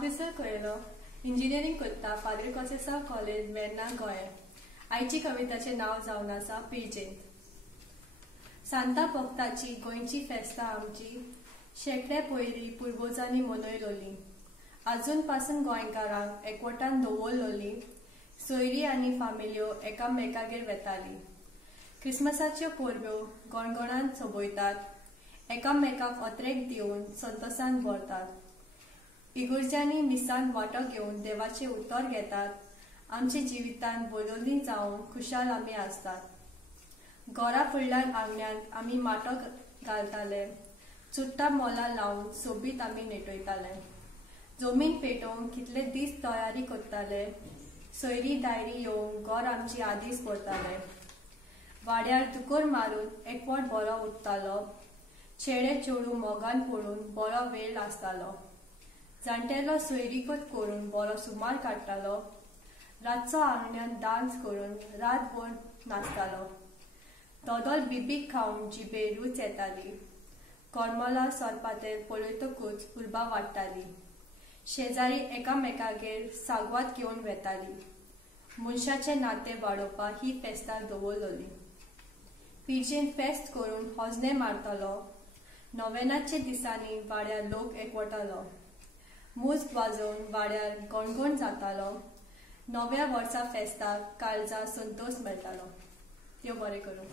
Crystal Coelho engineering करता father कोसेसा college Verna Goa. आयची कविताचे नाव जावन आसा पिरजेंत। सांता पोक्ताची गोंयची फेस्तां आमची शेकडे पयलीं पुर्वजांनी मनयलोली। आजून पासून गोंयकारांक एकवटान दवरलोली। सोयरी आनी फामिल्यो एकामेकागेर वेताली। क्रिसमसाच्यो परबो गोणगोणान सोबयतात। एकामेकाक ओत्रेक दिवन संतोषान भरतात। इगर्जांनी मिसान वांटो घेवन देवाचे उतर घेतात। आमच्या जिवितांत बोलोवणी जावन खुशाल आमी आसतात। घरा फुडल्यान आंगण्यात आमी माटो घालताले। चुट्टां मोलां लावन सोबीत आमी नेटयताले। जमीन पेटोवंक कितले दीस तयारी करताले। सोयरी दायरी येवंक घर आमची आदीस भरताले। वाड्यार दुकोर मारून एकवट बरो उरतालो। चेडे चेडू मोगान पडून बरो वेळ आसतालो। जाणटेलो सोयरीकत करून बरो सुमार काडटालो। रातचो आंगण्यान डान्स करून रातभर नाचतालो। दोदोल बिबीक खावन जिबेर रूच येताली। कोरमोला सोरपातेल पळयतकूच उर्बा वाडटाली। शेजारी एकामेकागेर सांगवात घेवन वेताली। मनशाचे नाते वाडोवपाक ही फेस्तां दवरलोली। पिरजेंत फेस्त करून होजने मारतालो। नोवेनाचे दिसांनी वाड्यार लोक एकवटालो। मुज्क वाजोवन वाड्यार गणगण जातालो। नव्या वर्सा फेस्ताक काळजा संतोष मेळटालो। देव बरें करूं।